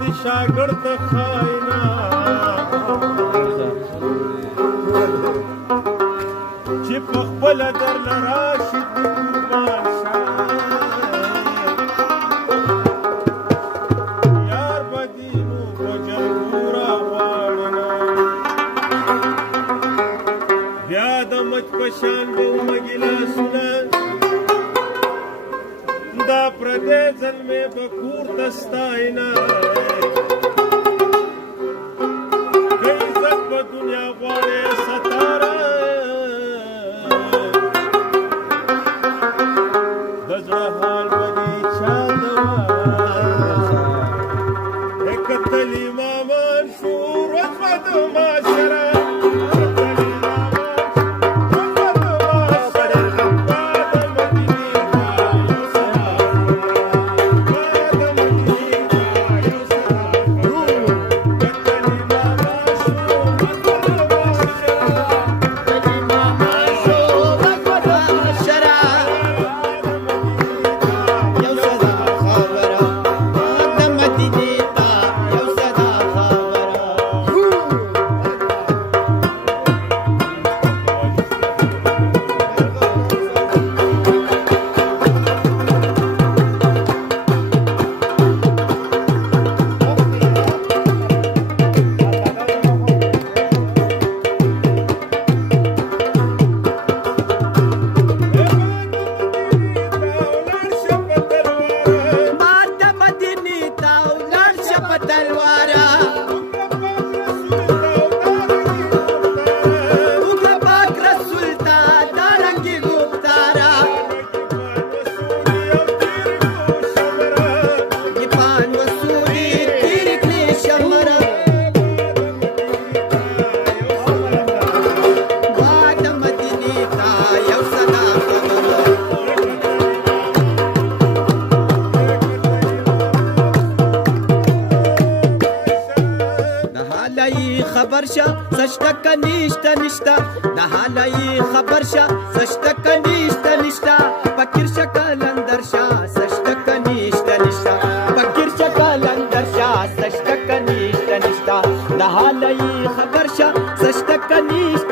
د شاګرد خاینا چې په خپل درل راشي د قربان یار بدینو وجرګورا واړنا بیا د مچ پشان به مګلا سنا دا پردې ځلمې به کور دستاینا که عزت په دنیا غواړې ستاره د زړه حال به دې چا دوا کتلي مامان شو ورځ به د معاشره خبر شه سشته کنيشته نشته د حالای خبر شه سشته کنيشته نشته فکر شکل اندر شه سشته کنيشته نشته فکر شکل اندر شه سشته کنيشته نشته د حالای خبر شه سشته کنيشته